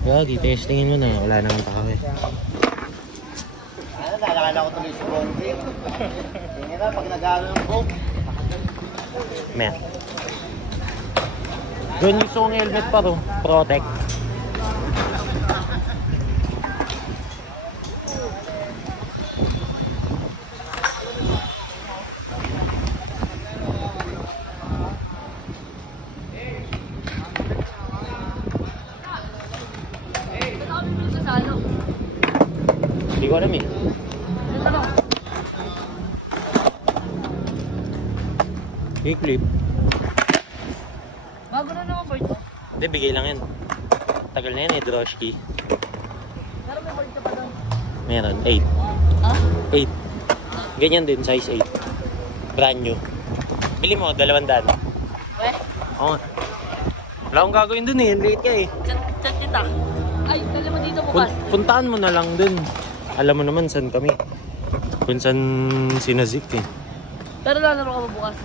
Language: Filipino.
Gagi, testingin mo na. Wala naman takawin. Ano, nalakala ko tuloy sa boundary. Tingin na, pag nag-aaral ng book. Mer. Doon yung song helmet pa to. Protect. Hindi ko alam eh. I-clip. Bago na naman board. Hindi, bigay lang yan. Tagal na yan eh, Droshki. Pero may board ka pa doon. Meron, 8. Ha? 8. Ganyan din, size 8. Brand new. Bili mo, 200. Weh? Oo. Wala akong gagawin dun eh, late ka eh. Chat kita. Ay, dali mo dito bukas. Puntahan mo na lang dun. Alam mo naman saan kami. Kung saan sinazik eh. Pero lalaro ka ba bukas?